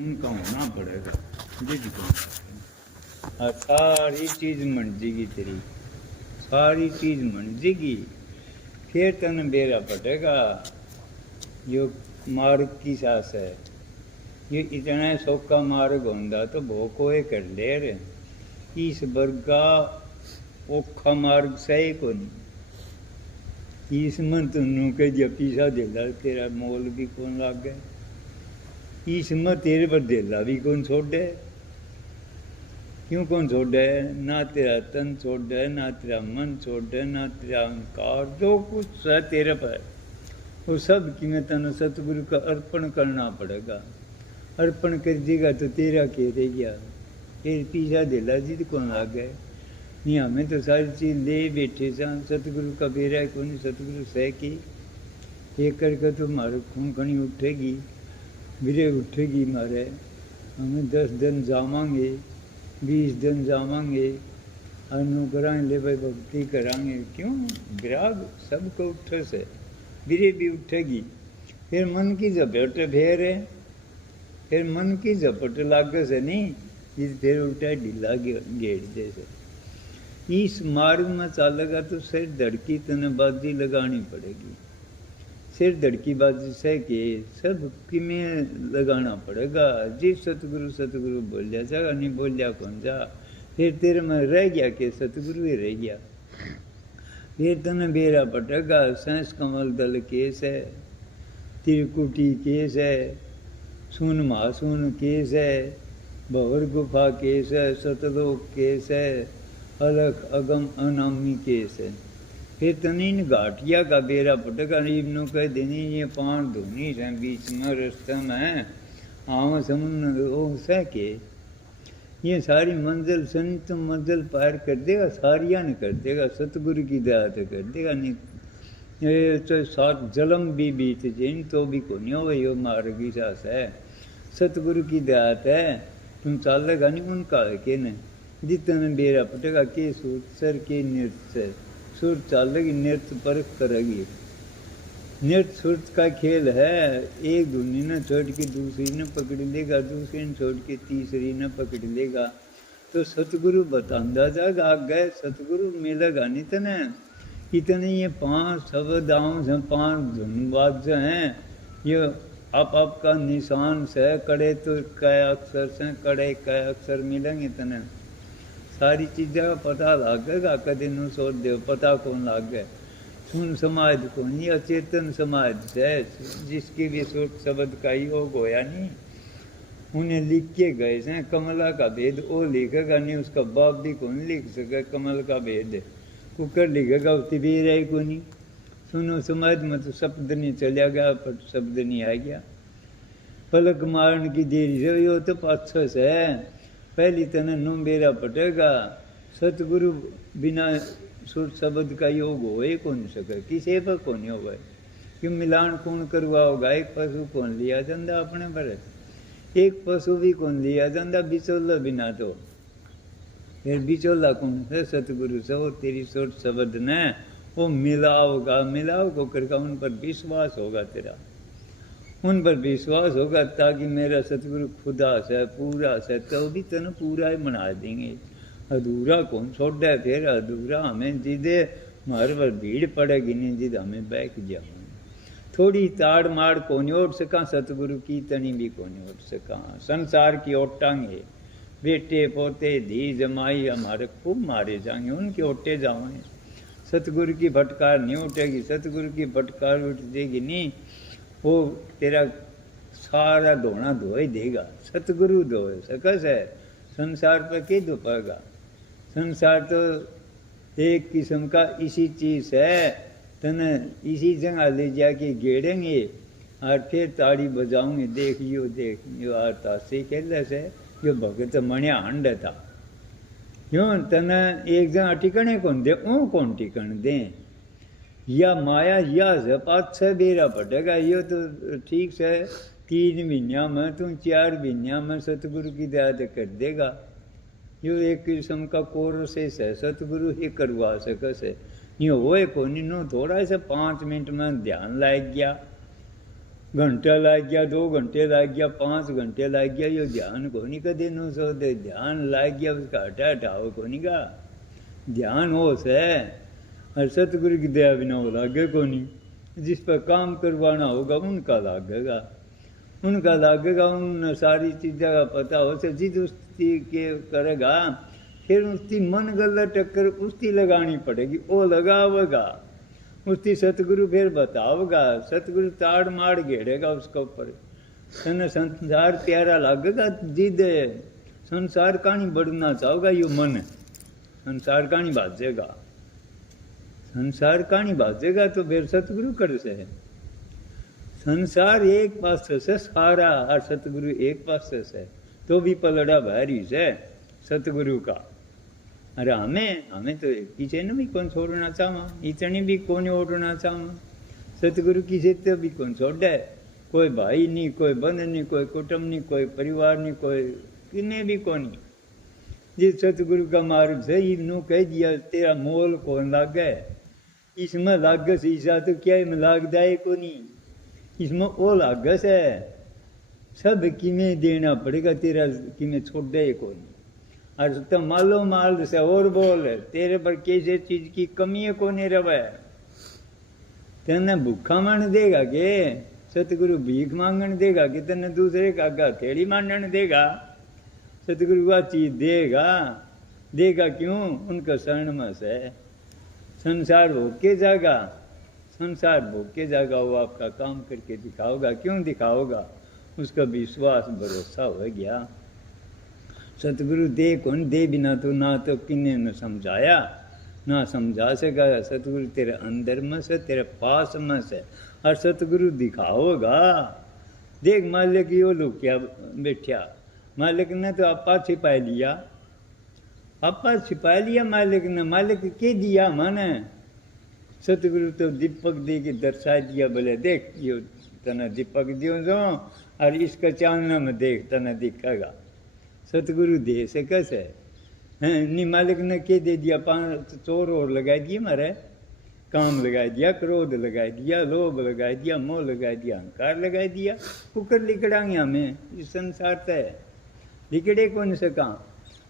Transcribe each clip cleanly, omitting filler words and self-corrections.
उनका होना पड़ेगा जी हाँ, सारी चीज़ मन जाएगी तेरी, सारी चीज़ मन जाएगी। फिर तन बेरा पटेगा। यो मार्ग की सास है, ये इतना सौखा मार्ग होंदा तो भोकोए कर ले रे। इस वर्ग का औखा मार्ग सही को नहीं। इसमें तुनू के जब पीसा देला तेरा मोल भी कौन लाग गए। इसमें तेरे पर देला भी कौन छोड़े। क्यों कौन छोड़े? ना तेरा तन छोड़े, ना तेरा मन छोड़े, ना तेरा अहंकार, जो कुछ है तेरे पर वो सब की मैं तन सतगुरु का अर्पण करना पड़ेगा। अर्पण कर देगा तो तेरा के रह गया। तेरे पीछा देला जिद कौन लाग गए। नहीं हमें तो सारी चीज़ ले बैठे सा, सतगुरु का बेरा कौन, सतगुरु सह की एक करके तो मारे खून खनी उठेगी, बिरे उठेगी मारे। हमें 10 दिन जावांगे, 20 दिन जावांगे, अनु कराएंगे, ले भाई भक्ति कराएंगे। क्यों? विराग सबको उठे से बिरे भी उठेगी। फिर मन की झपट फेर है, फिर मन की झपट लागे से नहीं, इस फिर उल्टा ढीला गेड़ जैसे। इस मार्ग में चलेगा तो सिर धड़की तने बाजी लगानी पड़ेगी। सिर धड़की बाजी से के सब किमें लगाना पड़ेगा। जी सतगुरु सतगुरु बोल जाएगा, नहीं बोल जा कौन जा। फिर तेरे में रह गया कि सतगुरु ही रह गया। फिर तने बेरा पटेगा। सहस कमल दल केस है, त्रिकुटी केस है, सुन महासुन केस है, भवर गुफा केस है, सतलोक केस है, अलख अगम अनामी केस है। फिर तनीन घाटिया का बेरा पटेगा। इब्नों कह देनी ये 5 धोनी है बीच में रास्ते में आव समुद्र ओ सह के ये सारी मंजिल संत मंजिल पार कर देगा, सारिया ने कर देगा। सतगुरु की दया तो कर देगा। नहीं ये तो 7 जन्म भी बीत जाए तो भी को नहीं हो यो मार्ग की सास है। सतगुरु की दया है, तुम चलेगा नहीं उनका है के नहीं। जितने बेरा पटेगा के सूर सर के नृत्य सुर चलेगी, नृत्य पर करेगी। नृत्य सुर का खेल है। एक धुनी ने छोड़ के दूसरी ने पकड़ लेगा, दूसरी ने छोड़ के तीसरी ने पकड़ लेगा। तो सतगुरु बतांदा जाएगा आगे। सतगुरु मिलेगा नहीं तने। इतने ये 5 शब्द आम से 5 धुनबाज हैं, ये आप का निशान से कड़े तो कै अक्षर से कड़े कै अक्षर मिलेंगे तने। सारी चीज़ों का पता लागेगा। कदे नु सोच दे पता कौन लाग गए। सुन समाज को नहीं, अचेतन समाज है जिसके भी सोच शब्द का योग होया नहीं। उन्हें लिख के गए हैं कमला का भेद वो लिखेगा नहीं, उसका बाप भी कौन लिख सके कमल का भेद। कुकर लिखेगा उतनी भी रही को नहीं। सुनो समाज में तो शब्द नहीं चला गया, पर शब्द नहीं आ गया। पलक मारने की देरी से यो तो पाछो से पहली तने नु बेरा पटेगा। सतगुरु बिना सुर शब्द का योग हो ही कौन सके, किसी पर कौन होगा। क्यों मिलान कौन करवा होगा। एक पशु कौन लिया जाता अपने पर, एक पशु भी कौन लिया जाता बिचौला बिना। तो फिर बिचौला कौन है? सतगुरु से वो तेरी सुर शब्द ने वो मिलाओगा। मिलाओ को करके उन पर विश्वास होगा तेरा, उन पर विश्वास होगा ताकि मेरा सतगुरु खुदा से पूरा से तो भी तन पूरा ही बना देंगे। अधूरा कौन छोड़ा। फिर अधूरा हमें जिदे हमारे पर भीड़ पड़ेगी नहीं, जिद हमें बैठ जाओ। थोड़ी ताड़ माड़ कौन ओढ़ सका, सतगुरु की तनी भी कौन ओढ़ सका। संसार की ओटांगे बेटे पोते धी जमाई हमारे खूब मारे जाएंगे, उनके ओटे जाओगे। सतगुरु की फटकार नहीं उठेगी। सतगुरु की फटकार उठ जाएगी नहीं, वो तेरा सारा धोना धो ही देगा। सतगुरु धो सकस है। संसार पर के धो पाएगा। संसार तो एक किस्म का इसी चीज़ है, तने इसी जगह ले जाके गेड़ेंगे और फिर ताड़ी बजाऊंगे। देख यो आर तासे खेल से यो भगत मणिया हंड था। क्यों तने एक जगह टिकने कौन दे, ओ कौन टिकन दे। या माया या जपात से बेरा पटेगा। यो तो ठीक से 3 महीना में तुम 4 महीना में सतगुरु की दया कर देगा। यो एक किस्म का कोर्सेस है, सतगुरु ही करवा सके से। यो वो को नो थोड़ा सा 5 मिनट में ध्यान लाग गया, घंटा लग गया, 2 घंटे लग गया, 5 घंटे लग गया, यो ध्यान को नहीं कदे नो सो दे। ध्यान लग गया उसका हटा हटाओ को नहीं का। ध्यान हो से और सतगुरु की दया बिना वो लागे को नहीं। जिस पर काम करवाना होगा उनका लागेगा, उनका लागेगा, उन सारी चीज़ों का पता हो से जिद उसकी के करेगा। फिर उसकी मन गलत टक्कर उसकी लगानी पड़ेगी, वो लगावेगा, उसकी सतगुरु फिर बताओगा, सतगुरु ताड़ माड़ घेरेगा उसके ऊपर। तने संसार प्यारा लागेगा, जिद संसार का नहीं बढ़ना चाहोगा, यो मन संसार का नहीं भाजेगा, संसार का नहीं भाजेगा तो फिर सतगुरु कर से है। संसार एक पास से सारा और सतगुरु एक पास से तो भी पलड़ा भारी से सतगुरु का। अरे हमें तो किसी ने भी कौन छोड़ना चाहवा, इतनी भी कौन ओढ़ना चाहवा। सतगुरु किसी तो भी कौन छोड़े, कोई भाई नहीं, कोई बंद नहीं, कोई कुटुंब नहीं, कोई परिवार नहीं, कोई किन्ने भी कौन। जिस सतगुरु का मार्ग से इनू कह दिया तेरा मोल कौन लाग गए, इसमें लाग ईसा तो क्या में लाग जाए को नहीं, इसमें वो लागस है। सब किमें देना पड़ेगा, तेरा किमें छोड़ दे को नहीं। और तो मालो माल से और बोल तेरे पर कैसे चीज की कमी है को नहीं रवे। तेने भूखा मन देगा के सतगुरु भीख मांगन देगा कि तेने दूसरे का थेड़ी मांगन देगा। सतगुरु का चीज देगा, देगा क्यों, उनका शरण में से। संसार भोग के जाएगा, संसार भोग के जाएगा, वो आपका काम करके दिखाओगा। क्यों दिखाओगा, उसका विश्वास भरोसा हो गया। सतगुरु दे कौन दे बिना तो ना तो किन्ने न समझाया ना समझा सका। सतगुरु तेरे अंदर में से, तेरे पास में से, और सतगुरु दिखाओगा। देख मालिक यो लोग क्या बैठा, मालिक ने तो आपा छिपा लिया, आपा छिपा लिया मालिक ने। मालिक के दिया माने, सतगुरु तो दीपक दे के दर्शा दिया। बोले देख यो तना दीपक दियो जो, और इसका चांदना में देख तना दिखेगा। सतगुरु दे से कैसे हैं, नहीं मालिक ने के दे दिया, 5 चोर और लगा दिए मारे, काम लगा दिया, क्रोध लगा दिया, लोभ लगा दिया, मोह लगा दिया, अहंकार लगा दिया। कुकर लिकड़ांगे हमें, इस संसार तय लिकड़े कौन सका।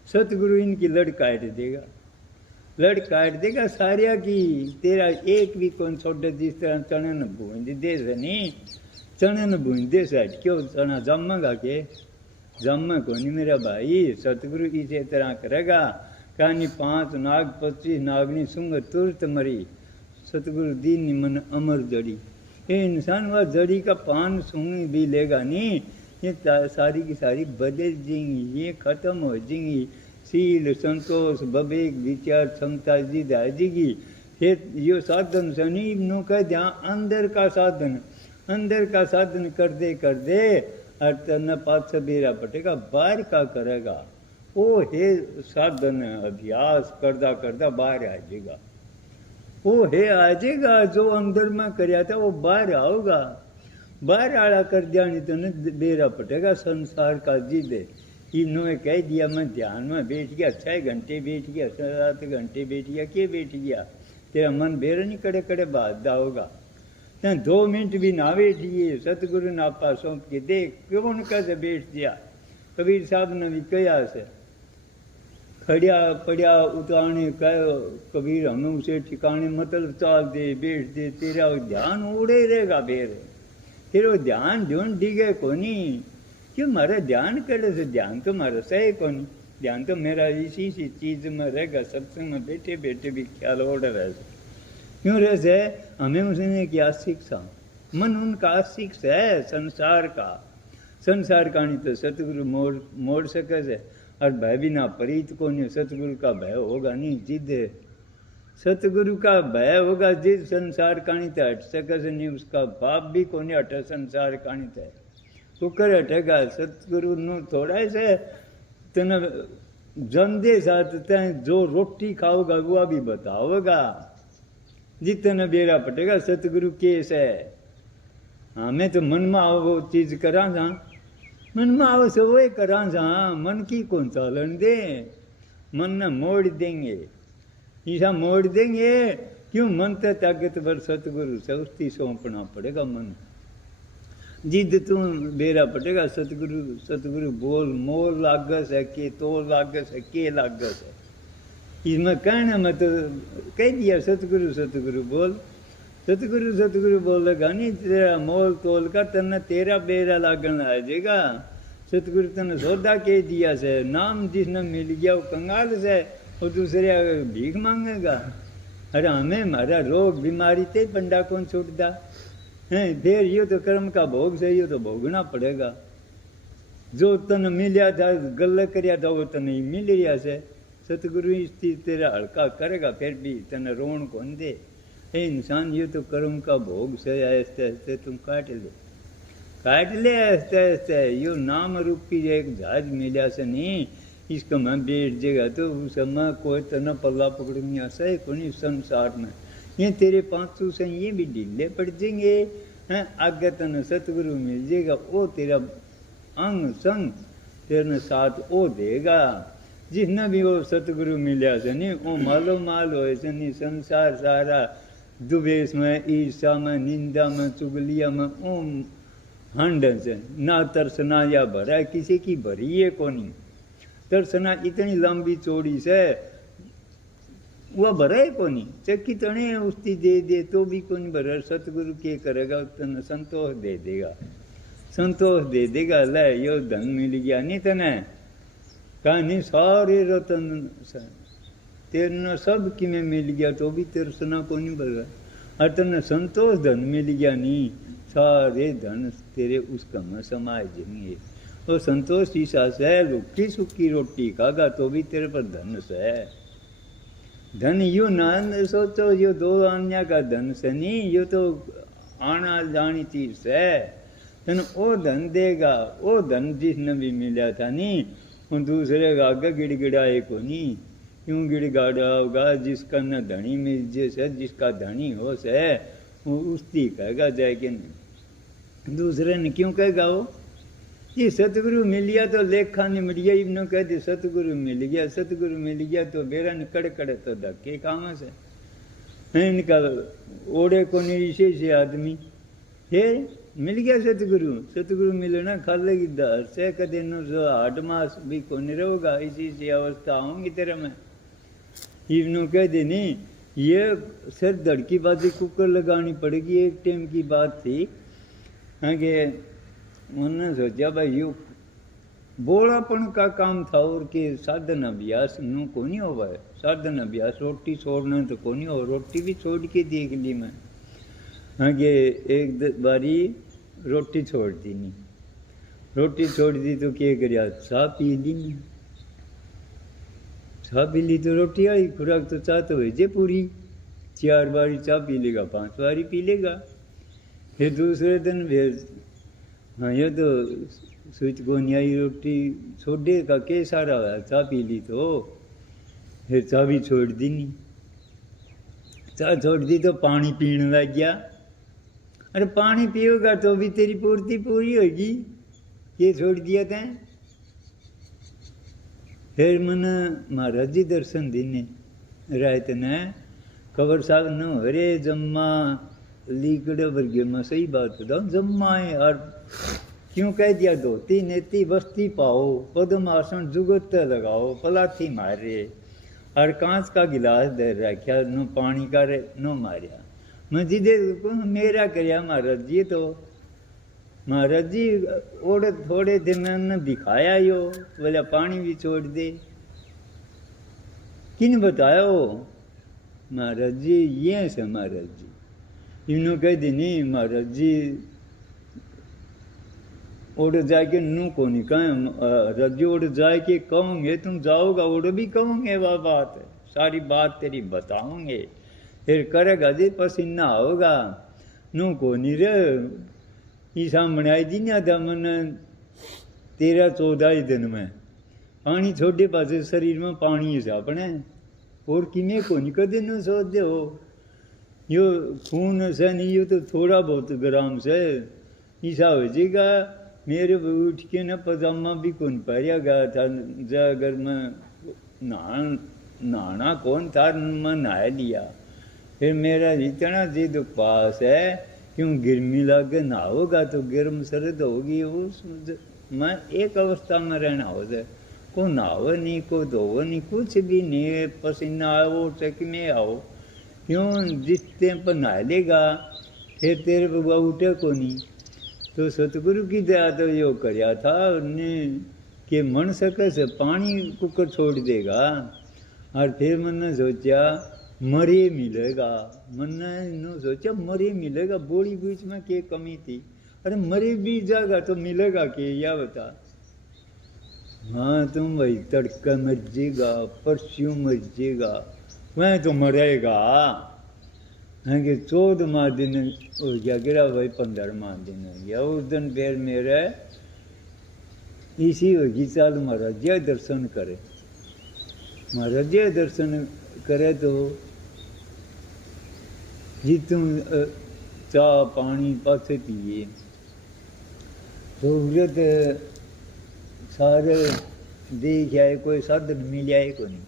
सतगुरु इनकी लड़ काट देगा, लड़ काट देगा सारिया की। तेरा एक भी कौन छोड़, जिस तरह चने न बूंद दे से नहीं, चने न बूंद दे से हट क्यों चना जमेगा के, जम को नहीं मेरा भाई। सतगुरु इसी तरह करेगा। कहानी 5 नाग 25 नागनी सुंग तुरंत मरी, सतगुरु दीन मन अमर जड़ी। ये इंसान वह जड़ी का पान सूंघ भी लेगा नहीं, ये सारी की सारी बदल जाएंगी, ये खत्म हो जाएंगी। शील संतोष विवेक विचार क्षमता जिद आ जाएगी। फिर यो साधन से नहीं नो कह दिया, अंदर का साधन, अंदर का साधन कर दे और तेना पाछ बेरा पटेगा, बाहर का करेगा। वो है साधन अभ्यास करदा करदा बाहर आ जाएगा, वो है आ जाएगा। जो अंदर में कराया था वो बाहर आओगा, बाहर आड़ा कर दिया नहीं तो न बेरा पटेगा संसार का जिद। इन्होंने कह दिया मैं ध्यान में बैठ गया, 6 घंटे बैठ गया, 7 घंटे बैठ गया, क्या बैठ गया, तेरा मन बेरा नहीं कड़े कड़े बाधा होगा। 2 मिनट भी ना बैठिए, सतगुरु ने आपा सौंप के देख क्यों कैसे बैठ दिया। कबीर साहब ने भी कहा से खड़िया पड़िया उतारने कहो, कबीर हमें उसे ठिकाने मतलब चाल दे बैठ दे, तेरा ध्यान उड़े रहेगा। फिर वो ध्यान ढूंढ डिगे को नहीं, क्यों मारा ध्यान करे से, ध्यान तो मारा सही को नहीं, ध्यान तो मेरा इसी चीज में रहेगा। सत्संग में बैठे बैठे भी ख्याल ओढ़ रहे क्यों रहे। हमें उसने क्या शिक्षा, मन उनका शिक्षा है संसार का। संसार का नहीं तो सतगुरु मोड़ सके से, और भय भी ना परीत को नहीं, सतगुरु का भय होगा नहीं। जिद सतगुरु का भय होगा, जिद संसार का नहीं तो हट सके से नहीं, उसका बाप भी को नहीं हटे संसार का नहीं तो कुकर हटेगा। सतगुरु नु थोड़ा से तेना जंदे साथ तय जो रोटी खाओगा वो भी बताओगा। जितना बेरा पटेगा सतगुरु केस है। हमें तो मन में आओ वो चीज करा जा, मन में आओ से वो करा जा, मन की कौन चालन दे, मन न मोड़ देंगे, ऐसा मोड़ देंगे। क्यों मन तो ताकतवर सतगुरु से उसकी सौंपना पड़ेगा मन। जिद तू बेरा पटेगा सतगुरु सतगुरु बोल मोल लागस है के तोल लागस है के लागस है इसमें कहना मैं तो कह दिया सतगुरु सतगुरु बोल सतगुरु सतगुरु बोलेगा नहीं तेरा मोल तोल का तने तेरा बेरा लागन आ जाएगा सतगुरु तने सौदा कह दिया से नाम जिसने मिल गया वो कंगाल से और दूसरे भीख मांगेगा अरे हमें हमारा रोग बीमारी ते बंदा कौन छूटता है फिर ये तो कर्म का भोग से ये तो भोगना पड़ेगा जो तन मिला था गल करया था वो तने मिल रहा से सतगुरु स्थिति तेरा हल्का करेगा फिर भी तने रोन कौन दे इंसान ये तो कर्म का भोग से ऐसे ऐसे तुम काट ले ऐसे ऐसे यो नाम रूपी एक जहाज मिला से नहीं इसका मैं बैठ जाएगा तो उस समय कोई तना पल्ला पकड़नी आशा है कोई संसार में ये तेरे 500 से ये भी ढीले पड़ जाएंगे हैं आगे तना सतगुरु मिल जाएगा वो तेरा अंग संग तेरे साथ वो देगा जिसने भी वो सतगुरु मिला से नहीं वो मालो माल हो से नहीं संसार सारा दुवेश में ईर्षा में निंदा में चुगलिया में ओम हंड से ना तरसना या भरा किसी की भरी है कोनी तरसना इतनी लंबी चौड़ी से वह भरा कोनी चक्की तने उसकी दे दे तो भी कौन भरा सतगुरु के करेगा तने संतोष दे देगा संतोष दे देगा ले यो धन मिल गया नहीं तने कहानी सारे रतन तेरना सब कि में मिल गया तो भी तरसना को नहीं भर रहा और तने संतोष धन मिल गया नहीं सारे धन तेरे उसका में समाये जाएंगे तो संतोष ईसा से रुखी सुखी रोटी खागा तो भी तेरे पर धन से धन यो ना सोचो यो 2 आने का धन से नहीं यो तो आना जानी चीज से तन वो धन देगा वो धन जिसने भी मिला था नहीं उन दूसरे का आगे गिड़गिड़ाए को नहीं क्यों गिड़गाड़ा होगा जिसका न धनी मिल जैसे जिसका धनी हो से वो उसकी कहेगा जाए कि नहीं दूसरे ने क्यों कहेगा वो ये सतगुरु मिल गया तो लेखा ने मिलिया इब्न कह दे सतगुरु मिल गया तो बेरा ने कड़े तो धक्के काम से इनका ओढ़े को निशे से आदमी हे मिल गया सतगुरु मिलना खाले की दर से कदे न हाट मास भी को नहीं रहोगा इसी से अवस्था आऊंगी तेरे में इब्न कह दे नहीं ये सिर धड़की बाजी कुकर लगानी पड़ेगी एक टाइम की बात थी आगे उन्होंने सोचा भाई यू बोलापन का काम था और के साधन अभ्यास नु को नहीं हो भाई साधन अभ्यास रोटी छोड़ना तो को नहीं हो रोटी भी छोड़ के देख ली मैं आगे एक बारी रोटी छोड़ दी नहीं रोटी छोड़ दी तो क्या करिया चाह पी ली नहीं चाह पी ली तो रोटी आई खुराक तो चाह तो भेजे पूरी 4 बारी चाह पी लेगा 5 बारी पी लेगा फिर दूसरे दिन भेज हाँ ये तो स्विच को नहीं आई रोटी छोड़े का के सारा चाह पी ली तो फिर चाह भी छोड़ दी नहीं चाह छोड़ दी तो पानी पीने लग गया अरे पानी पियोगा तो भी तेरी पूर्ति पूरी होगी ये छोड़ दिया था फिर मन महाराज जी दर्शन देने रात ने खबर साहब न अरे जम्मा लीकड़े वर्गे में सही बात बताओ जम्मा है और क्यों कह दिया धोती नेती बस्ती पाओ पदम आसन जुगत लगाओ पलाथी मारे और कांच का गिलास दे रखा नो पानी का नो मारिया मैं जिदे मेरा करया महाराज जी तो महाराज जी और थोड़े दिन ने दिखाया यो बोला पानी भी छोड़ दे किन बताया हो महाराज जी ये से महाराज जी इन्हों कह दी नहीं महाराज जी उड़ जाके नू को नहीं कहें रजी उड़ जाए के कहूँगे तुम जाओगा उड़ भी कहूँगे वह बात है सारी बात तेरी बताऊँगे फिर करेगा जी पसीना होगा नू को नहीं रे ईसा बनाई दी ना था मन 13-14 दिन में पानी छोटे पासे शरीर में पानी है अपने और किमें को नहीं कदे न सोच दे हो यो खून से नहीं यो तो थोड़ा बहुत ग्राम से ईसा हो जाएगा मेरे उठ के न पजामा भी कौन पाया गया था अगर मैं नहाना कौन था मैं नहा लिया फिर मेरा इतना जिद पास है क्यों गर्मी लागे नहाओगा तो गर्म सर्द होगी। उस मैं एक अवस्था में रहना हो जाए, को नहाओ नहीं, को धोवो नहीं, कुछ भी नहीं, पसीना आओ चक में आओ। क्यों जिस टाइम पर नहा लेगा फिर तेरे बबा उठे को नहीं। तो सतगुरु की दया तो यो करया था ने कि मन सके से पानी कुकर छोड़ देगा। और फिर मैंने सोचा मरे मिलेगा, मैंने नो सोचा मरे मिलेगा, बॉडी बीच में क्या कमी थी। अरे मरे भी जाएगा तो मिलेगा कि या बता। हाँ तुम भाई तड़का मर जाएगा, परस्यों मर जाएगा, वह तो मरेगा। हैं कि 14वां दिन हो गया, गिरा भाई 15वां दिन हो गया। उस दिन फिर मेरे इसी होगी चाल महाराज जी दर्शन करे। महाराज जी दर्शन करे तो जी तुम चाह पानी पासे पिए तो उरत सारे देख आए, कोई साधन मिला है को नहीं,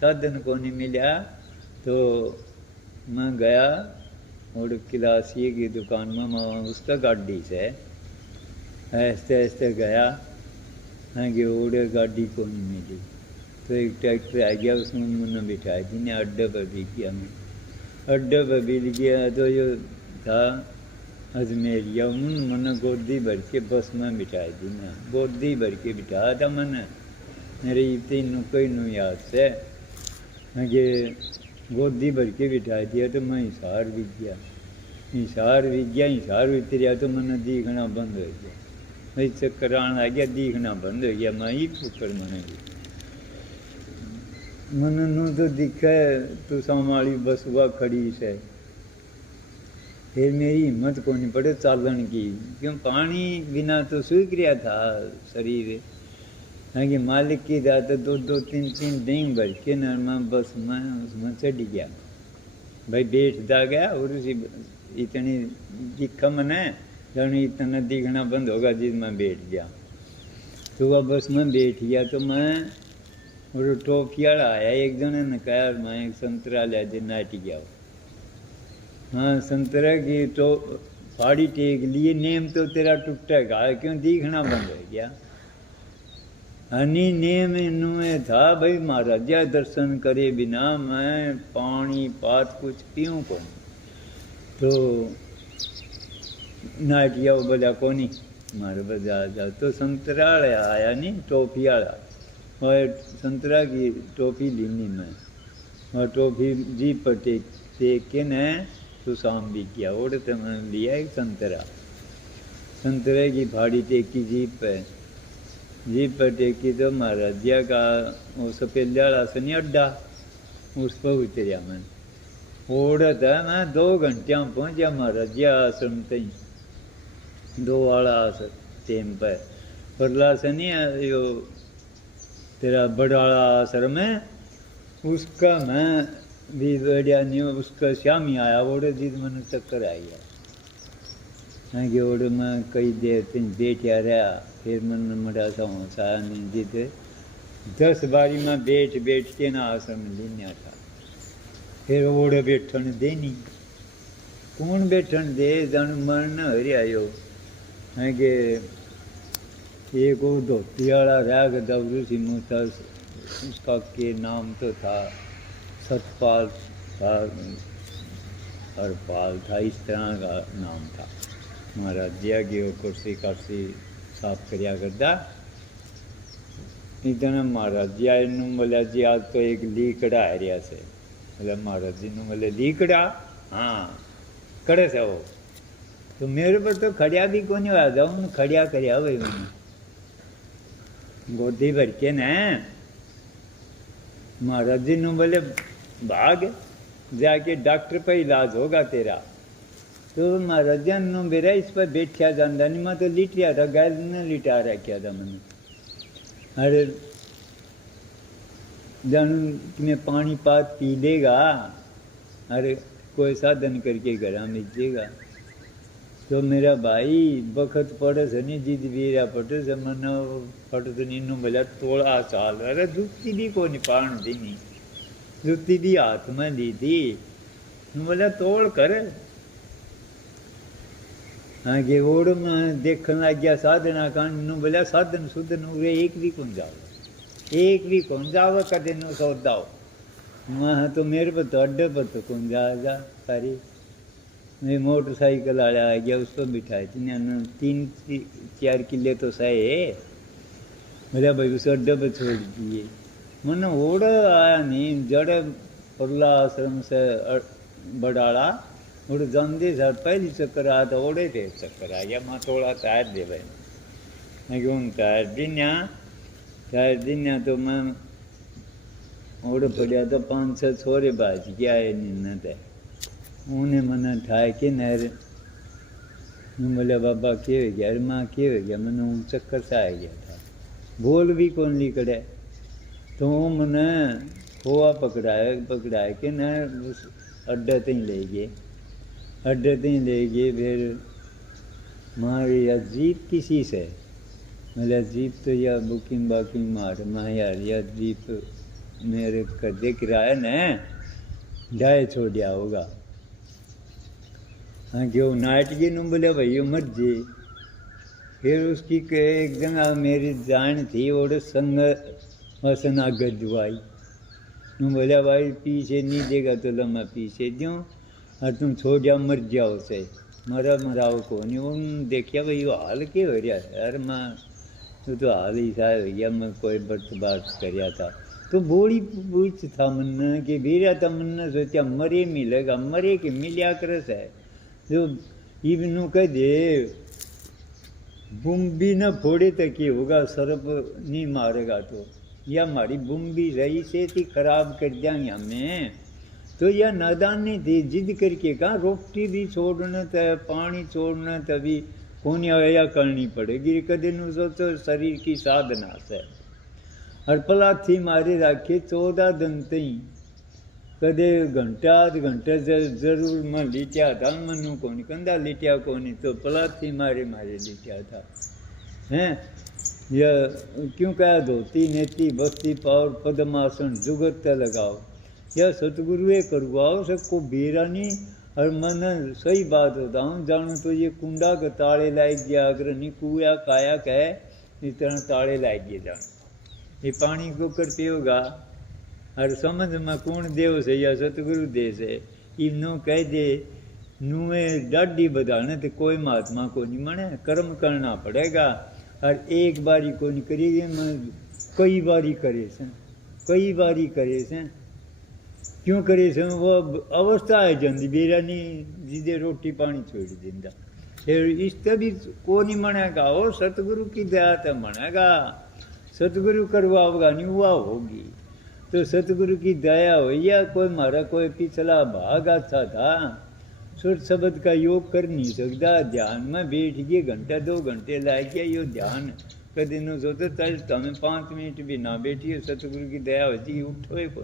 साधन को नहीं मिला। तो मैं गया और किलासिए की दुकान में, मैं उसका गाड़ी से ऐसे ऐसे गया हैं कि ओडे गाड़ी को नहीं मिली। तो एक ट्रैक्टर आ गया, उसमें मैंने बिठाई थी ने अड्डे पर भी किया। मैं अड्डे पर भी गया तो जो था अजमेरिया, मैंने गोदी भर के बस में बिठाई थी ना, गोदी भर के बिठाया था मैंने। मेरे तीनों कोई नु याद से कि गोदी भर के बिठा दिया। तो मैं हिसार भी गया, हिसार भी गया, हिसार उतरिया तो मैंने दिखना बंद हो गया। मैं चक्कर आने आ गया, दिखना बंद हो गया। मैं ही फुकर मैंने नू तो दिखा तो सामाली बस हुआ खड़ी से। फिर मेरी हिम्मत को नहीं पड़े चालन की, क्यों पानी बिना तो सूख गया था शरीर। है कि मालिक की दात 2-2-3-3 दिन भर के नरमा बस में उसमें चढ़ गया। भाई बैठता गया और उसी इतनी दिखा मैंने जाने इतना दिखना बंद होगा जिसमें बैठ गया। तो वह बस में बैठ गया तो मैं और टोफियाड़ा आया एक जने ने कहा मैं एक संतरा ले दे नाट गया। हाँ संतरा की तो फाड़ी टेक लिए, नेम तो तेरा टूटेगा, क्यों दिखना बंद हो गया। हनी नेम इनमें था भाई महाराज दर्शन करे बिना मैं पानी पात कुछ पीऊँ कौन। तो नाटिया बोला को नहीं मारे बजा जाओ। तो संतरा आया नहीं टोफी वाला, और संतरा की टोफी लीनी मैं, और टोफी जी पर टेक के न तो शाम भी किया। और तो मैं लिया एक संतरा, संतरे की भाड़ी टेकी जीप पे, जीप पर टेकी तो महाराजिया का वो सफेद वाला से नहीं अड्डा, उस पर उतरिया मैं। ओढ़त है मैं 2 घंटे में पहुँच गया महाराजिया आश्रम तई, 2 वाला आश्रम टेम पर। परला से नहीं यो तेरा बड़ाला आश्रम है, उसका मैं भी बढ़िया नहीं, उसका शाम ही आया। ओढ़े जिद मैंने चक्कर आ गया है कि ओढ़े मैं कई देर तक बैठा रहा। फिर मैंने मरा सा हौसा नहीं जीते 10 बारी में बैठ बैठ के ना आश्रम लेना था। फिर ओढ़े बैठन दे नहीं, कौन बैठन दे, जन मन हरियायो है कि एक वो धोती वाला राग दबरू सिंह था, उसका के नाम तो था सतपाल था, हरपाल था, इस तरह का नाम था। महाराज जी की वो कुर्सी कर्सी साफ करिया करता। इतना महाराज जी आए बोला जी आज तो एक लीकड़ा है रिया से। बोले महाराज जी ने बोले लीकड़ा, हाँ कड़े से वो तो मेरे पर तो खड़िया भी को नहीं आ जाऊँ, खड़िया करिया भाई मैंने गोदी भर के न। महाराज जी ने बोले भाग जाके डॉक्टर पर इलाज होगा तेरा। तो महाराज जी ने मेरा इस पर बैठा जाता नहीं, मैं तो लिटिया था, गैल ने लिटा रखा था मैंने। अरे जानू तुम्हें पानी पात पी लेगा, अरे कोई साधन करके घर मिलेगा। तो मेरा भाई बखत पड़े से नहीं जिद वीरा पटे से मन पट तो नीनू बोला तोड़ा चाल। अरे जूती भी को नहीं पान देनी, जूती भी हाथ में ली थी, बोला तोड़ कर। हाँ कि ओड़ में देखने लग गया साधना कांड बोलिया साधन सुधन उरे एक भी कौन जाओ, एक भी कौन जाओ कदे नो सौदाओ। वहाँ तो मेरे पर तो अड्डे पर तो कौन जा सारी मेरी मोटरसाइकिल आया आ गया उसको बिठाए 3-4 किले तो सही है। बोला भाई उस अड्डे पर छोड़ दिए। मन ओड़ आया नहीं जड़े पुरला आश्रम से बड़ाड़ा और जंदे सर पहली चक्कर आया तो ओड़े थे चक्कर आ गया माँ थोड़ा टायर दे भाई मैं क्यों टायर दिन तो मैं ओड़ पड़ा तो 5-6 छोरे बाज गया है नींद है उन्हें मना ठाए के नहर बोले बाबा के हो गया अरे माँ के हो गया मैंने चक्कर से आ गया था बोल भी कौन लिखड़े तो मैंने खोआ पकड़ाए के न उस अड्डे तक ले गए फिर मारी या जीप किसी से बोले जीप तो या बुकिंग बाकिंग मार माँ यार या जीप मेरे कदे किराया न ढाई छोड़ दिया होगा। हाँ क्यों नाइट की नू बोले भाई मर जे। फिर उसकी एक जगह मेरी जान थी और संग हसन आगे दुआई नू बोलिया भाई पीछे नहीं देगा तो लो मैं पीछे दूँ और तुम छोड़ जाओ मर जाओ से मराओ को नहीं उन देखिया भाई वो हाल के हो रहा है यार माँ तो हाल ही सा हो गया मैं कोई बात कर था तो बोली पूछ था मन के भेजा था मन सोचा मरे मिलेगा मरे के मिलिया कर है जो इबनू कह दे बुम्बी न फोड़े तक ही होगा सरप नहीं मारेगा तो या हमारी बुम्बी रही से थी खराब कर देंगे हमें तो यह नादानी थी जिद करके कहा रोटी भी छोड़ना था पानी छोड़ना तभी कौन या करनी पड़ेगी कदे नु सोचो शरीर की साधना से और पला थी मारे रखे 14 दिन तई कदे घंटा आध घंटा जरूर मैं लिटिया था मनु कोनी कंधा लिटिया कोनी तो पला थी मारे लिटिया था हैं यह क्यों कहा धोती नेती बस्ती पावर पद्मासन जुगत लगाओ यह सतगुरुए करवाओ सबको बेरानी और मन सही बात होता हूँ जानू तो ये कुंडा के ताड़े लायक गया अगर नहीं कुआ काया कहे इस तरह ताड़े लायक गए जान ये पानी को कर पियोगा और समझ में कौन देव से या सतगुरु दे से इनो कह दे नुए डाढ़ी बधाने तो कोई महात्मा को नहीं मने कर्म करना पड़ेगा और एक बारी को नहीं करेगी मैं कई बारी करे से क्यों करे से वो अवस्था है जंदी बेरा नहीं जिदे रोटी पानी छोड़ देंदा फिर इस तभी को नहीं मनेगा और सतगुरु की दया तो मनेगा सतगुरु करवाओगा नहीं हुआ होगी तो सतगुरु की दया हो या कोई मारा कोई पिछला भाग अच्छा था सुर शब्द का योग कर नहीं सकता ध्यान में बैठ गए घंटा 2 घंटे लाग गया यो ध्यान कभी न सोचो तल तुम्हें 5 मिनट भी ना बैठिए सतगुरु की दया होती उठोए को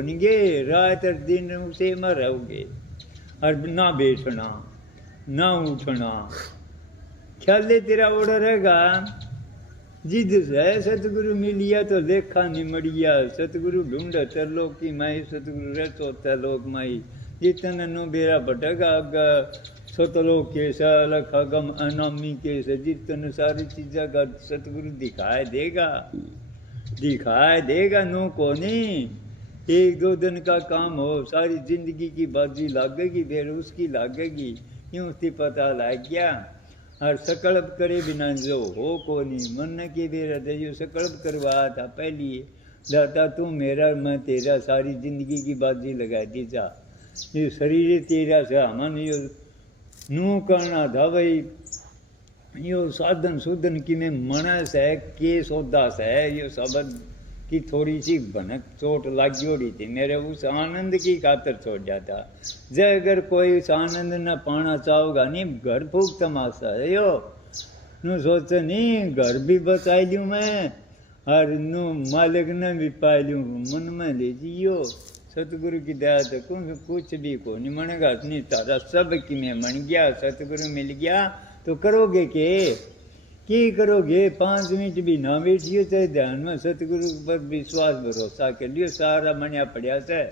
नहीं गे रात और दिन उसे में रहोगे और ना बैठना ना उठना ख्याल तेरा ओढ़ रहेगा जिद है सतगुरु मिलिया तो लेखा निमड़िया सतगुरु ढूंढ तरलोक की माई सतगुरु रहतो तरलोक माई जितने नो बेरा भटका सतलोक के सलख अगम अनामी के से जितने सारी चीज़ा का सतगुरु दिखाए देगा नो को नहीं 1-2 दिन का काम हो सारी जिंदगी की बाजी लागेगी फिर उसकी लागेगी यूँ उसकी पता लग गया और सकल्प करे बिना जो हो को नहीं मन के बेरा दे जो सकल्प करवा था पहली दाता तू मेरा मैं तेरा सारी जिंदगी की बाजी लगा दी जा ये शरीर तेरा से हमन यो नू करना था भाई यो साधन सुधन की में मनस है के सौदास है यो शब्द की थोड़ी सी भनक चोट लग जोड़ी थी मेरे उस आनंद की खातर छोड़ जाता जय अगर कोई उस आनंद न पाना चाहोगा नहीं घर फूक तमाशा है यो नू सोच नहीं घर भी बचा लूँ मैं और नू मालिक ने भी पा लूँ मन में ले जियो सतगुरु की दया तो कुछ भी को नहीं मनेगा नहीं तारा सब की में मन गया सतगुरु मिल गया तो करोगे के करोगे 5 मिनट भी ना बैठिए चाहे ध्यान में सतगुरु पर विश्वास भरोसा कर लियो सारा मनिया पड़ा से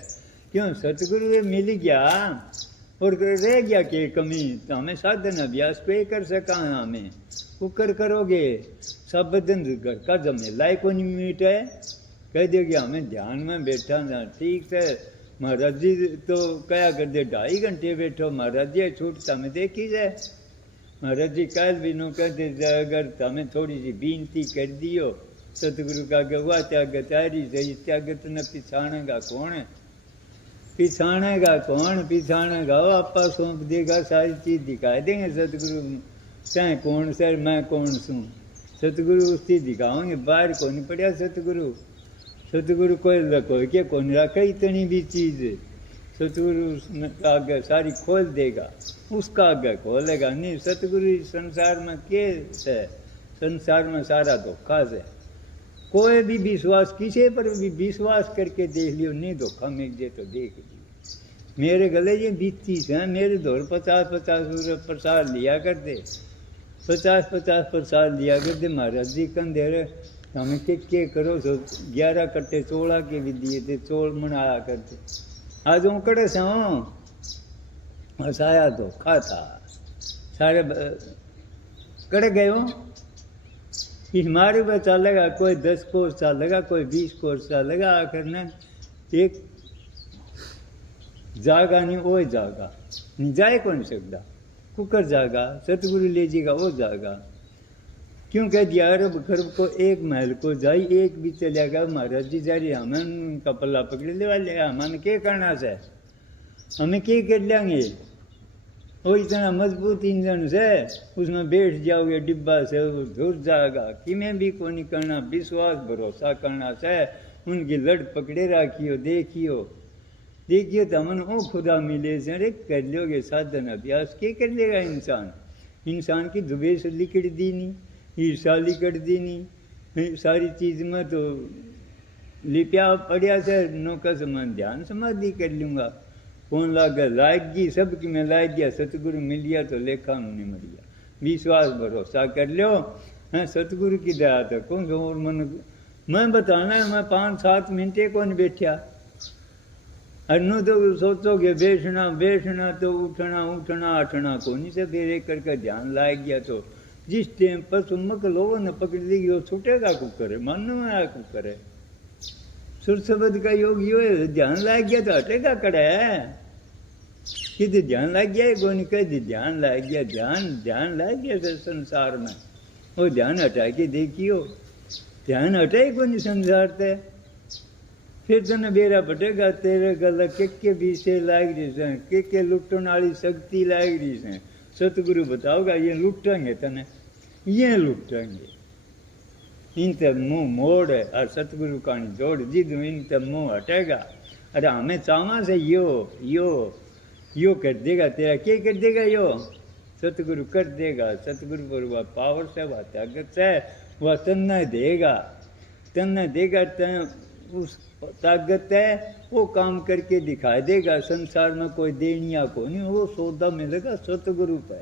क्यों सतगुरु ये मिल गया और रह गया कि कमी तो हमें साधन अभ्यास पे कर सका हमें वो करोगे सब दिन घर का जमेला को नहीं मीट है कह देगी हमें ध्यान में बैठा ना ठीक है महाराज जी तो क्या कर दे 2.5 घंटे बैठो महाराज जी छूट हमें देखी जाए महाराज जी कल भी नो कहते अगर हमें थोड़ी सी बीनती कर दियो सतगुरु का गवा त्यागत आरी सही त्यागत न पिछाड़ेगा कौन है पिछाड़ेगा कौन पिछाड़ेगा वो आपा सौंप देगा सारी चीज दिखा देंगे सतगुरु चाहे कौन सर मैं कौन सूँ सतगुरु उसकी दिखाओगे बाहर कौन पड़ा सतगुरु सतगुरु कोई रखो क्या कौन रखे इतनी भी चीज सतगुरु आगे सारी खोल देगा उसका आगे खोलेगा नहीं सतगुरु संसार में क्या है संसार में सारा धोखा है कोई भी विश्वास किसी पर भी विश्वास करके देख लियो नहीं धोखा मिल जाए तो देख लियो मेरे गले ये 20-30 हैं मेरे दौर 50-50 प्रसाद लिया कर दे 50-50 प्रसाद लिया कर दे महाराज जी कंधे हमें के करो सो 11 कट्टे चोला के भी दिए थे चोल मनाया करते आज उकड़े से हसाया धोखा था सारे कड़े गए हो हमारे पर चलेगा कोई 10 कोर्स चलेगा कोई 20 कोर्स चलेगा आखिर ने एक जागा नहीं वो जागा नहीं जाए कौन सकता कुकर जागा सतगुरु ले जाएगा वो जागा क्यों कह दिया अरब खरब को एक महल को जाई एक भी चलेगा महाराज जी जा रही हमें कपला पकड़ ले वाले हमें क्या करना से हमें क्या कर लेंगे वो इतना मजबूत इंजन से उसमें बैठ जाओगे डिब्बा से वो झुर जाएगा कि मैं भी को नहीं करना विश्वास भरोसा करना से उनकी लड़ पकड़े रखियो देखियो तो हमन ओ खुदा मिले से अरे कर लोगे साधन अभ्यास क्या कर लेगा इंसान की दुबेश लिकड़ दी नहीं ईर्षा लिकड़ दी नहीं सारी चीज़ में तो लिपिया पड़िया से नौका समान ध्यान समाधि कर लूँगा कौन लाग गई सबकी में लाग गया सतगुरु मिल गया तो लेखा नहीं मिल गया विश्वास भरोसा कर लो हैं सतगुरु की दया तो कौन और मन मैं बताना है मैं 5-7 मिनटे कौन बैठा अनु तो सोचोगे बैठना तो उठना आठना कौन से बेरे करके ध्यान लाग गया तो जिस टाइम पर चुम्बक लोगों ने पकड़ ली वो छूटेगा कुकर मन में आया कुकर सुर शब्द का योग यो है ध्यान लाग गया तो हटेगा कड़ा है कि ध्यान लग गया को नहीं कह ध्यान लग गया ध्यान लग गया संसार में वो ध्यान हटा के देखियो ध्यान हटाए को नहीं संसार ते फिर तने बेरा पटेगा तेरे गला के विषय लाग रही के लुटने वाली शक्ति लाग रही है सतगुरु बताओगा ये लुटेंगे तने ये लुटेंगे इन तब मुँह मोड़ है और सतगुरु का जोड़ जिद इन तब मुँह हटेगा अरे हमें चावा से यो कर देगा तेरा क्या कर देगा यो सतगुरु कर देगा सतगुरु पर वह पावर से वह ताकत है वह तन्ना देगा उस ताकत है वो काम करके दिखा देगा संसार में कोई देनिया को नहीं वो सौदा मिलेगा सतगुरु पे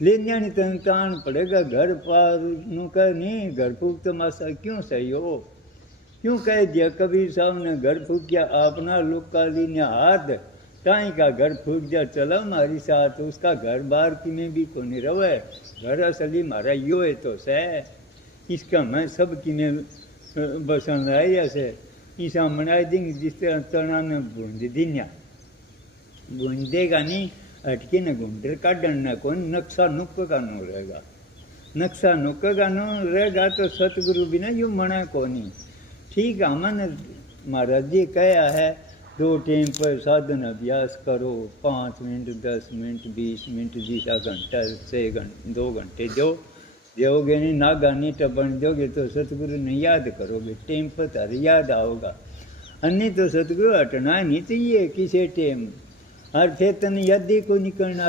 लेनिया नहीं तन पड़ेगा घर पार नु का नहीं घर फूक तमाशा क्यों सही हो क्यों कह दिया कबीर साहब ने घर फूक किया अपना लुका ली ने हाथ ताई का घर फूक जा चला हमारी साथ उसका घर बार की में भी को नहीं रवे घर असली मारा यो है तो सह इसका मैं सब की में बसन आई ऐसे ईसा मनाई देंगे जिस तरह तना ने बूंद दिया बूंद देगा नहीं अटके न घूमते काटन न कौन नक्शा नुक्क का नो रहेगा नक्शा नुक्क का नो रहेगा तो सतगुरु बिना यूँ मना को नहीं ठीक है हमने महाराज जी कहा है 2 टाइम पर साधन अभ्यास करो 5 मिनट 10 मिनट 20 मिनट जीसा घंटा 6 घंटे 2 घंटे दोगे नहीं नागा नहीं टपन दोगे तो सतगुरु ने याद करोगे टाइम पर तारे याद आओगा अन्य तो सतगुरु हटना नहीं चाहिए किसी टाइम हर फिर तन याद को नहीं करना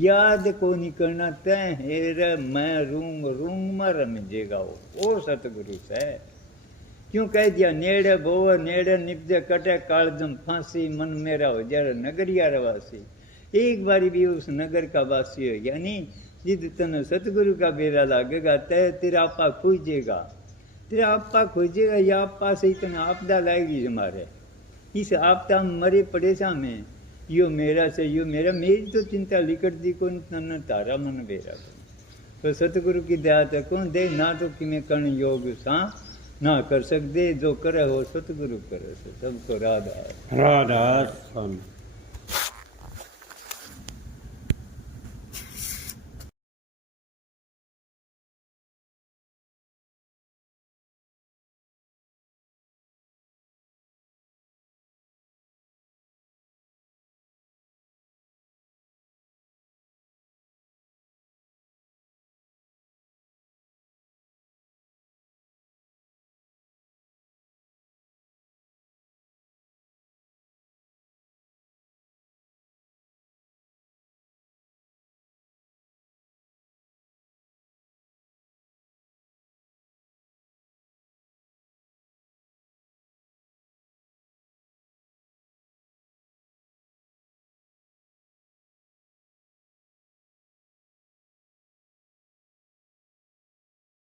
याद को नहीं करना तय हेर मैं रूंग में रमजेगा वो सतगुरु से क्यों कह दिया नेड़े बोव नेड़े निपजे कटे कालजम फांसी मन मेरा हो जरा नगरिया रवासी एक बारी भी उस नगर का वासी हो गया नहीं जिद तन सतगुरु का बेरा लागेगा तय तेरा आपा खोजेगा या आपा से इतना आपदा लाएगी हमारे इस आपदा में मरे पड़े में यो मेरा से यो मेरा, मेरी तो चिंता लिकट दी कौन तन तारा मन बेरा। तो सतगुरु की दया ते कौन दे ना, तो कि मैं कर्ण योग सा ना कर सकते, जो करे हो सतगुरु करे। सबको राधा राधा स्वामी।